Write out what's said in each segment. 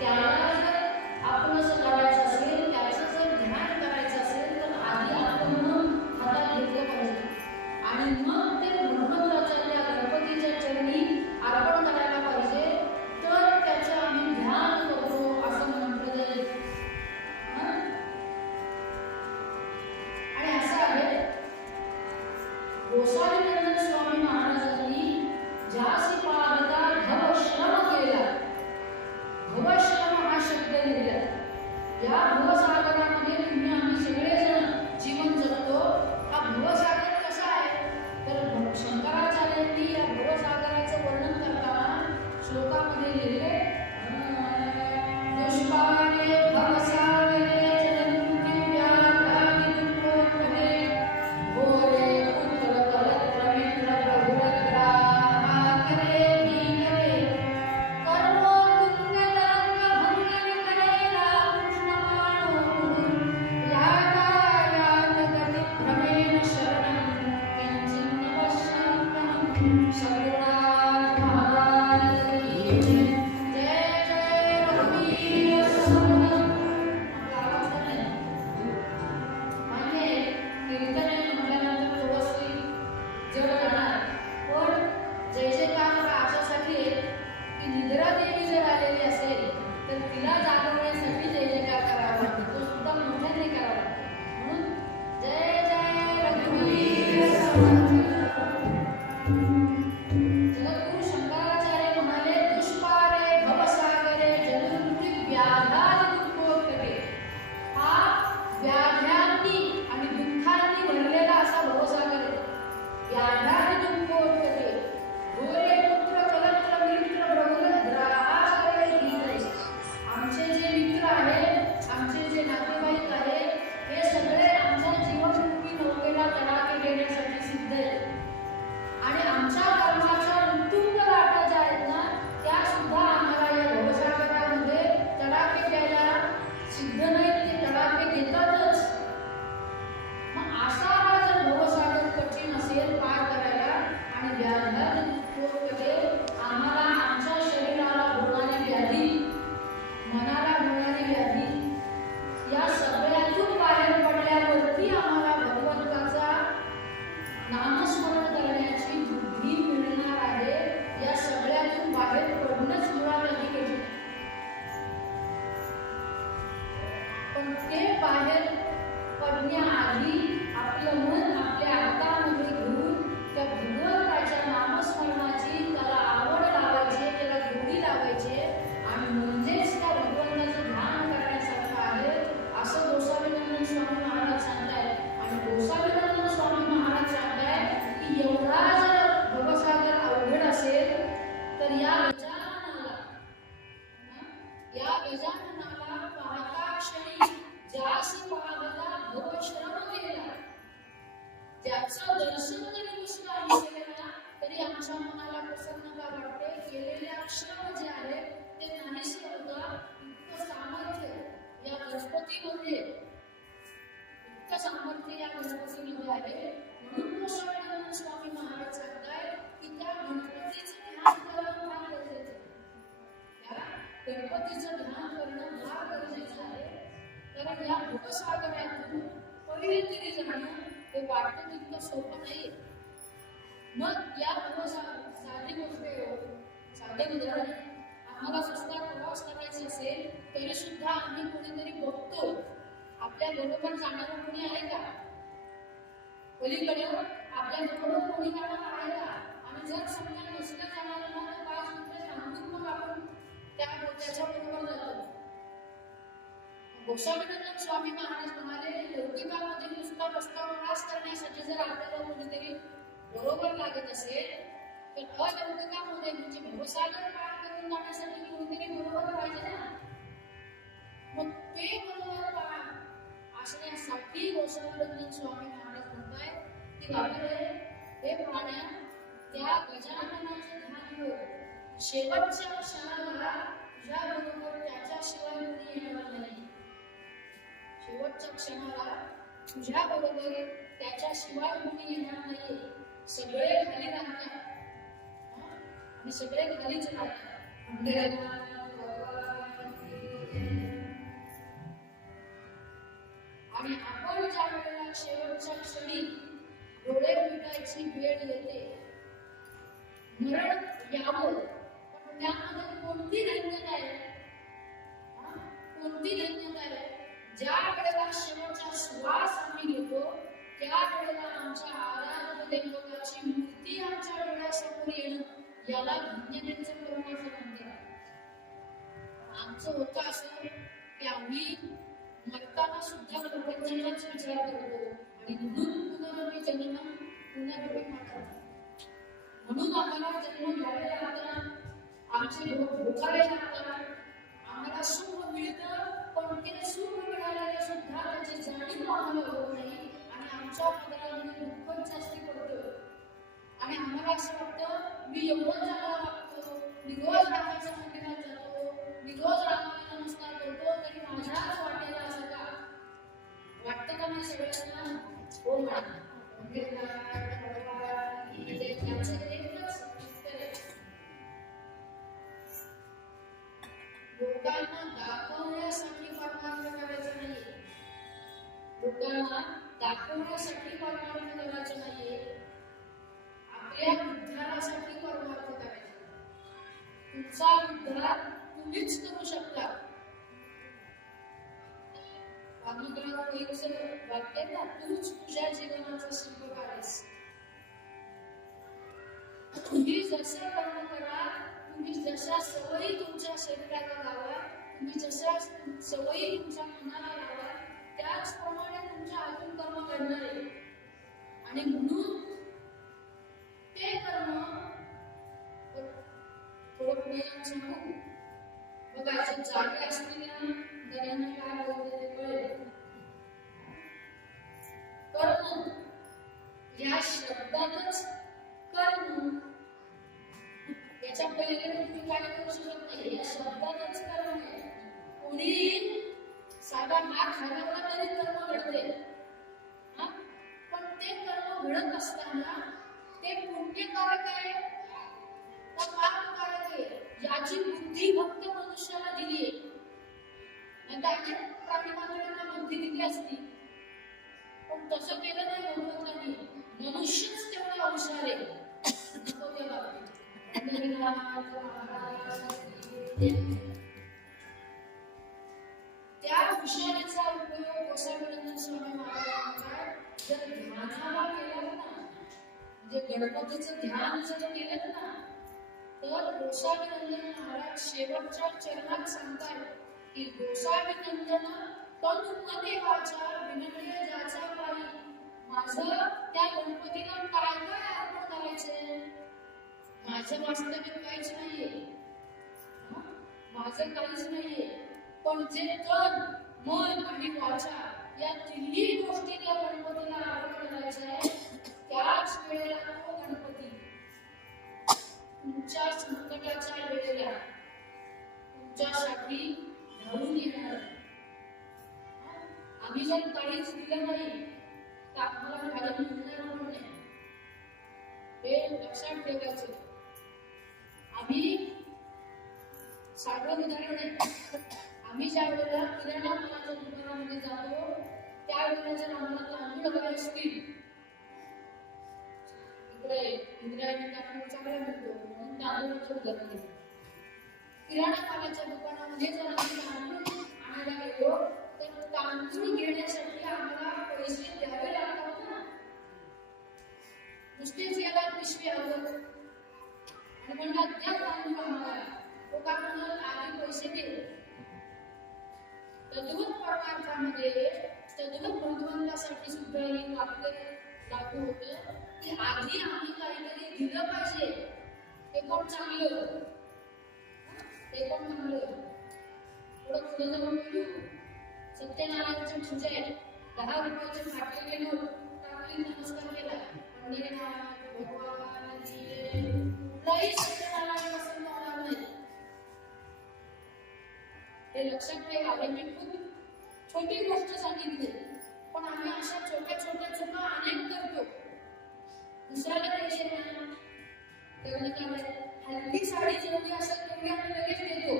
त्याला जर आपण असं करायचं असेल, त्याचं जर ध्यान करायचं असेल तर आधी आपण मन हातात घेतलं पाहिजे आणि मग ते भगवंताच्या त्या गणपतीच्या चरणी अर्पण करायला पाहिजे, तर त्याचं आम्ही ध्यान करतो असं म्हटलं जाईल. आणि असं आहे, गोसावीनंदन स्वामी महाराजांनी ज्यासी पाहता भवश्रम केला, भवश्रम हा शब्द लिहिला. या भवसागरामध्ये तुम्ही आम्ही सगळेजण जीवन जगतो. हा भवसागर कसा आहे तर शंकराचार्यांनी या भवसागराचं वर्णन करताना श्लोकामध्ये लिहिले, दुष्पाने भवसागरे जलन्ति व्याघ्राति दुःखोत्तमे घोरे पुत्रकलत्रमित्र बहुरग्राहाकरे भीकरे कर्मोत्तुङ्गतरङ्गभङ्गनिकरेला कृष्णमाणो यातायातगतिभ्रमेण शरणं किञ्चिन्न पश्यन्तहं सगुणात् महाराज की जय. जय जय रघुवीर समर्थ. म्हणजे कीर्तने म्हटल्यानंतर थोडंसं जड जाणार, पण जय जयकार हा अशासाठी आहे की निद्रा देवी जर आलेली असेल तर तिला जागवण्यासाठी जय जयकार करावा लागतो, तो सुद्धा मोठ्याने करावा लागतो. म्हणून जय जय रघुवीर समर्थ. जगद्गुरु शंकराचार्य म्हणाले, दुष्पारे भवसागरे जलन्ति व्याघ्राति दुःखोत्तमे. हा व्याध्यांनी आणि दुःखांनी भरलेला असा भवसागर आहे. व्याध्यानि दुःखोत्तमे घोरे पुत्र कलत्र मित्र बहुरग्राहाकरे भीकरे. आमचे जे मित्र आहेत, आमचे जे नातेवाईक आहेत, हे सगळे आमच्या जीवनरूपी नौकेला तडाखे देण्यासाठी सिद्ध आहेत आणि आमच्या कर्माच्या उत्तुंग लाटा ज्या आहेत ना, त्या सुद्धा आम्हाला या भवसागरामध्ये तडाखे द्यायला सिद्ध नाहीत, ते तडाखे देतातच. मग असा हा जर भवसागर कठीण असेल पार करायला आणि व्याधी आम्हाला आमच्या शरीराला होणारी व्याधी, मनाला होणारी व्याधी, या सगळ्यातून बाहेर पडल्यावरती आम्हाला भगवंताचा नामस्मरण करण्याची बुद्धी मिळणार आहे. या सगळ्यातून बाहेर पडणंच मुळात अधिक कठीण आहे. पण ते बाहेर पडण्याआधी आपलं मन आपल्या हातामध्ये घेऊन त्या भगवंताच्या नामस्मरणाची त्याला आवड लावायची, त्याला गोडी लावायची आणि म्हणजेच त्या भगवंताचं ध्यान करण्यासारखं आहे असं गोसावीनंदन स्वामी महाराज सांगतायत. आणि गोसावीनंदन स्वामी महाराज सांगतायत की एवढा जर भवसागर अवघड असेल तर या गजाननाला पाहता क्षणी ज्यासी पाहता भवश्रम केला, ज्याचं दर्शन जरी नुसतं आम्ही केलं ना तरी आमच्या मनाला प्रसन्नता वाटते. केलेल्या श्रम जे आहे ते नाहीसे होतं. इतकं सामर्थ्य या गणपतीमध्ये, इतकं सामर्थ्य या गणपतीमध्ये आहे. म्हणून गोसावीनंदन स्वामी महाराज सांगतायत की त्या गणपतीचं ध्यान करणं फार गरजेचं आहे. त्या गणपतीचं ध्यान करणं फार गरजेचं आहे. कारण या भवसागरातून पहिले तरी जाणं हे वाटतं तितकं सोपं नाहीये. मग या साधी गोष्ट साधे उदाहरण, आम्हाला सुद्धा प्रवास करायचा असेल तरी सुद्धा आम्ही कोणीतरी बघतो, आपल्या बरोबर जाणारं कोणी आहे का, पलीकडे आपल्या बरोबर कोणी जाणार आहे का. आणि जर समजा नसलं जाणार ना तर 5 मिनिटं थांबून मग आपण त्याच्या बरोबर जातो. गोसावीनंदन स्वामी महाराज म्हणाले, लौकिकामध्ये नुसता रस्ता प्रवास करण्यासाठी जर आपल्याला कोणीतरी बरोबर लागत असेल तर अलौकिकामध्ये म्हणजे भवसागर पार करून जाण्यासाठी कोणीतरी बरोबर पाहिजे ना. मग ते बरोबर असण्यासाठी गोसावीनंदन स्वामी महाराज म्हणतायत की बाबा हे प्राण्या, त्या गजाननाचे ध्यान योग शेवटच्या क्षणाला तुझ्या बरोबर त्याच्याशिवाय कोणी येणार नाही. शेवटच्या क्षणाला तुझ्या बरोबर त्याच्याशिवाय कोणी येणार नाही. सगळे खाली राहतात आणि सगळे खालीच राहतात. आणि आपण ज्या वेळेला शेवटच्या क्षणी डोळे मिटायची वेळ येते, मरण यावं, पण त्यामध्ये कोणती धन्यता आहे? कोणती धन्यता आहे? ज्या वेळेला शेवटचा श्वास आम्ही घेतो त्या वेळेला आमच्या आराध्य दैवताची मूर्ती आमच्या डोळ्यासमोर येणं, याला धन्यतेचं परमार्थ म्हणतात. आमचं होतं असं की आम्ही मरताना सुद्धा प्रपंचाचाच विचार करतो आणि म्हणून पुनरपी जन्म पुनरपी म्हणतात. म्हणून आम्हाला जन्म घ्यावे लागतात, आमचे भोगावे लागतात, आम्हाला सुख मिळतं, पण ते सुख मिळालेलं सुद्धा त्याची जाणीव आम्हाला होत नाही आणि आमच्या पदरामध्ये दुःखच जास्ती पडतं. आणि आम्हाला असं वाटतं मी एवढं चांगला वागतो, मी रोज रामाच्या मंदिरात जातो, मी रोज रामाला नमस्कार करतो, तरी माझ्याच वाटेला असं का वाटतं का? नाही सगळ्यांना हो म्हणा. लोकांना दाखवण्यासाठी परमार्थ करायचं नाहीये, लोकांना दाखवण्यासाठी परमार्थ करायचं नाहीये, आपल्या उद्धारासाठी परमार्थ करायचा. तुमचा उद्धार तुम्हीच करू शकता. वाक्य ना, तूच तुझ्या जीवनाचा शिल्पकार आहेस. तुम्ही जसं कर्म करा, तुम्ही जशा सवयी तुमच्या शरीराला लावा, तुम्ही जशा सवयी तुमच्या मनाला लावा, त्याचप्रमाणे तुमच्या अजून कर्म घडणार आहे. आणि म्हणून ते कर्म थोडं पुढे सांगू बघायचं. जागे असलेल्या दर्यांना काय बोलते ते कळेल. कर्म या शब्दातच कर्म, याच्या पलीकडे तुम्ही काय करू शकत नाही. या शब्दातच कर्म आहे. कोणी साधा हात हलवला तरी कर्म घडते, पण ते कर्म घडत असताना ते पुण्यकारक आहे का पापकारक आहे, याची बुद्धी फक्त मनुष्याला दिली आहे. नाही प्राणीमात्रांना बुद्धी दिली असती, पण तसं केलं नाही भगवंतांनी. मनुष्यच तेवढा हुशार आहे. त्या हुशारीचा उपयोग गोसावी स्वामी महाराज जर ध्यानाला केला ना, म्हणजे गणपतीचं ध्यान जर केलं ना, तर गोसावी नंदन महाराज शेवटच्या चरणात सांगतात की गोसावी नंदन तन देवाच्या विनम्र ज्याच्या पायी माझं त्या गणपतीला काय काय अर्पण करायचंय. माझं वास्तविक काहीच नाहीये, माझं काहीच नाहीये, पण जे तन मन आणि वाचा या तिन्ही गोष्टी त्या गणपतीला अर्पण करायच्या आहे, त्याच वेळेला तो गणपती तुमच्या संकटाच्या वेळेला तुमच्यासाठी धावून येणार. आम्ही जर काहीच दिलं नाही तर आम्हाला काही मिळणार पण नाही, हे लक्षात ठेवायचं. आम्ही साधं उदाहरण आहे. आम्ही ज्या वेळेला किराणा मालाच्या दुकानामध्ये जातो त्यावेळेला जर आम्हाला तांदूळ हवे असतील, इकडे इंद्रायणी तांदूळ चांगला मिळतो म्हणून तांदूळाचं उदाहरण घेतो. किराणा मालाच्या दुकानामध्ये जर आम्ही तांदूळ आणायला गेलो तर तांदूळ घेण्यासाठी आम्हाला पैसे द्यावे लागतात ना. नुसतेच याला पिशवी हवं आणि म्हणतात त्या तांदूळ आम्हाला, तो का म्हणाल आधी पैसे दे. तद्वत परमार्थामध्ये तद्वत भगवंतासाठी सुद्धा हे वाक्य लागू होतं की आधी आम्ही काहीतरी दिलं पाहिजे. ते पण चांगलं, ते पण चांगलं. थोडं पुढे जाऊन घेऊ. सत्यनारायणची पूजा आहे, 10 रुपयाचे फाटलेले नोट टाकली, नमस्कार केला, पंढरीनाथ भगवानाची कुठलाही सत्यनारायण पसंत होणार नाही. हे लक्षात ठेवा. हे मी खूप छोटी गोष्ट सांगितली, पण आम्ही अशा छोट्या छोट्या चुका अनेक करतो. दुसऱ्याला पैसे नाही तेवढं काय, हल्ली साडी जेवढी असेल तेवढी आम्ही लगेच देतो.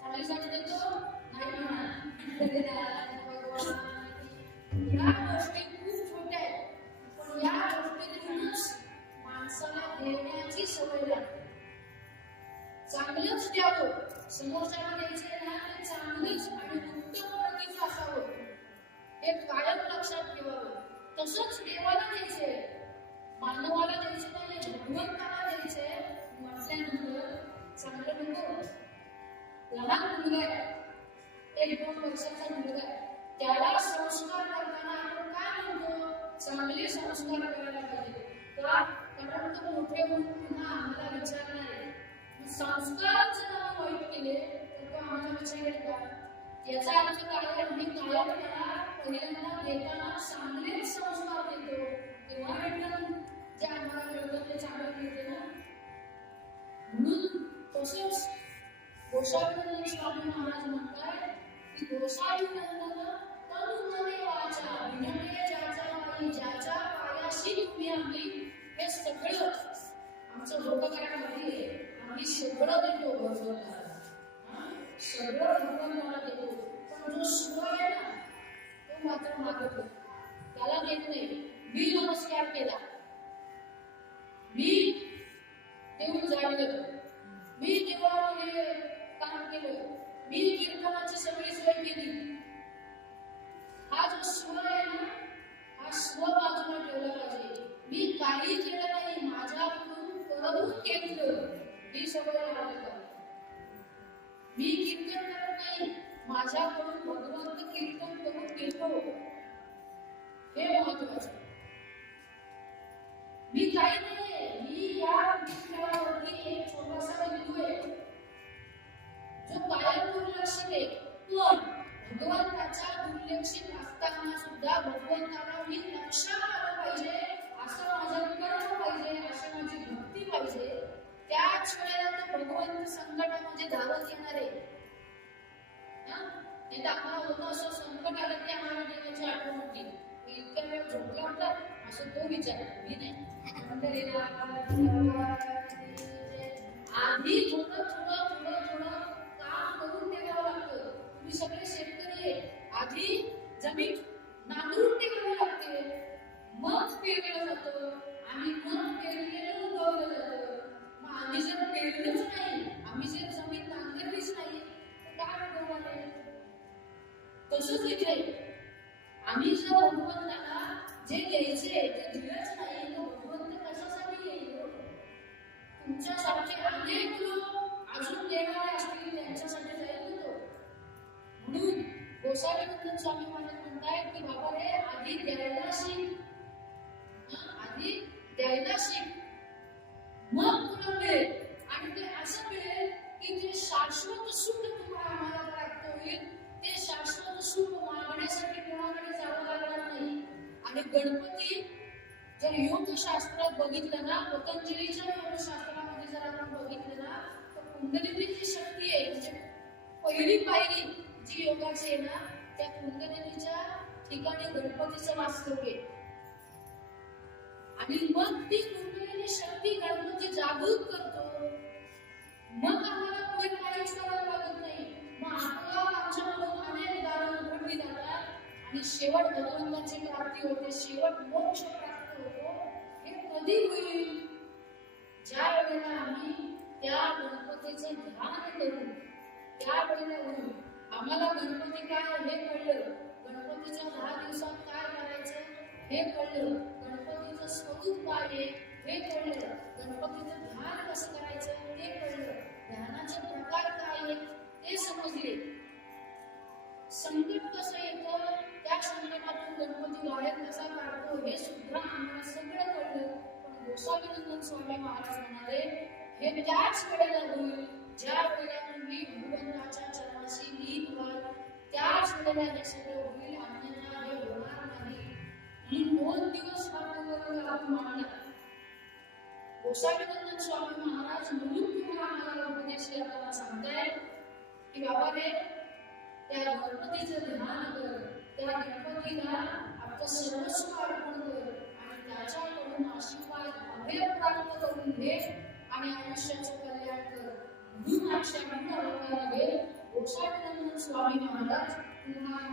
चांगली साडी देतो नाही म्हणा. गोष्टी खूप छोट्या आहेत, पण या गोष्टीतूनच माणसाला देण्याची सवय लागते. चांगलंच द्यावं, समोरच्याला द्यायचे ना ते चांगलंच आणि उत्तम प्रतीचं असावं, हे कायम लक्षात ठेवावं. तसंच देवाला द्यायचे, मानवाला द्यायचे नाही, भगवंताला द्यायचे म्हटल्यानंतर चांगलं नको. लहान मुलगा आहे, 1-2 वर्षाचा मुलगा आहे, त्याला संस्कार करताना आपण काय म्हणतो? चांगले संस्कार करायला पाहिजे. का? कारण तो मोठे होऊन पुन्हा आम्हाला विचारणार आहे. संस्कार जर आम्ही वाईट केले तर तो आम्हाला विचारेल का? याचा अर्थ काय? आम्ही कायम त्याला पहिल्यांदा देताना चांगलेच संस्कार देतो, तेव्हा रिटर्न जे आम्हाला मिळतं ते चांगलं मिळते ना. म्हणून तसंच गोसावी स्वामी महाराज म्हणतात की गोसावी नंदन तनु नवे वाचा विनमे ज्याच्या पायी ज्याच्या पायाशी तुम्ही आम्ही हे सगळं आमचं लोककार्यामध्ये आम्ही सगळं देतो भगवंताला, सगळं भगवंताला देतो. पण जो स्व आहे ना तो मात्र मागतो, त्याला देत नाही. मी नमस्कार केला, मी देऊन जाणलं, मी देवामध्ये काम केलं, मी कीर्तनाची सगळी सोय केली, हा जो स्व आहे ना हा स्व बाजूला ठेवला पाहिजे. मी काही केलं नाही, माझ्याकडून करून केलं, ही सवय लावली पाहिजे. मी कीर्तन करत नाही, माझ्याकडून भगवंत कीर्तन करून घेतो, हे महत्वाचं. मी काही नाही, मी या विषयावरती एक छोटासा बिंदू आहे जो कायम दुर्लक्षित आहे, पण भगवंताच्या दुर्लक्षित असताना सुद्धा भगवंताला मी लक्षात आलं पाहिजे, असं माझं कर्म पाहिजे, अशी माझी भक्ती पाहिजे. त्याच वेळेला तो भगवंत संकटामध्ये धावत येणार आहे. नाही तर आम्हाला होतं असं संकट आलं की आम्हाला देवाची आठवण होती, इतक्या वेळ झोपला होता असं तो विचार. मी नाही आधी थोडं थोडं थोडं थोडं काम करून ठेवावं लागतं. तुम्ही सगळे शेतकरी आहे, आधी जमीन नांगरून ठेवावी लागते, मग पेरलं जातं आणि मग पेरलेलं उगवलं जातं. मग आम्ही जर पेरलंच नाही, आम्ही जर जमीन नांगरलीच नाही तर काय उगवणार आहे? तसंच इथे आम्ही जर भगवंताला जे द्यायचे ते दिलंच नाही तर भगवंत कशासाठी येईल? तुमच्यासारखे अनेक लोक अजून देणारे असतील त्यांच्यासाठी जाईल तो. म्हणून गोसावी नंदन स्वामी महाराज म्हणतायत की बाबा रे आधी द्यायला शिक, आधी द्यायला शिक, मग तुला मिळेल. आणि ते असं मिळेल की ते शाश्वत सुख तुम्हाला आम्हाला प्राप्त होईल. ते शाश्वत सुख मागण्यासाठी कोणाकडे जावं लागणार नाही. आणि गणपती जर योगशास्त्रात बघितलं ना, पतंजलीच्या योगशास्त्रामध्ये जर आपण बघितलं ना, तर कुंडलिनीची शक्ती आहे, म्हणजे पहिली पायरी जी योगाची आहे ना, त्या कुंडलिनीच्या ठिकाणी गणपतीचं वास्तव्य आहे. आणि मग ती कुंडलिनी शक्ती गणपती जागृत करतो, मग आम्हाला पुढे काहीच करावं लागत नाही. मग आपोआप आमच्याकडून अनेक दारं उघडली जातात आणि शेवट भगवंताची प्राप्ती होते, शेवट मोक्ष प्राप्त होतो. हे कधी होईल? ज्या वेळेला आम्ही त्या गणपतीचं ध्यान करू, त्या वेळेला होईल. आम्हाला गणपती काय हे कळलं, गणपतीच्या 10 दिवसात काय करायचं हे कळलं, गणपतीचं स्वरूप काय आहे हे कळलं, गणपतीचं ध्यान कसं करायचं ते कळलं, ध्यानाचे प्रकार काय आहेत ते समजले. संकट कसं येतं, त्या संकटातून गणपती बाहेर कसा काढतो हे सुद्धा आम्हाला सगळं कळलं. पण गोसावी नंदन स्वामी महाराज म्हणाले हे त्याच वेळेला होईल ज्या वेळेला तुम्ही भगवंताच्या चरणाशी लीन व्हाल, त्याच वेळेला हे सगळं होईल, अन्यथा हे होणार नाही. म्हणून 2 दिवस हा प्रयोग आपण मांडला. गोसावी नंदन स्वामी महाराज म्हणून तुम्हाला आम्हाला उपदेश करताना सांगतायत की बाबा रे त्या गणपतीचं ध्यान कर, त्या गणपतीला आपलं सर्वस्व अर्पण कर आणि त्याच्याकडून आशीर्वाद अभय प्राप्त करून घे आणि आयुष्याचं कल्याण कर. म्हणून अशा मूळ अवतारामध्ये गोसावी नंदन स्वामी महाराज तुम्हाला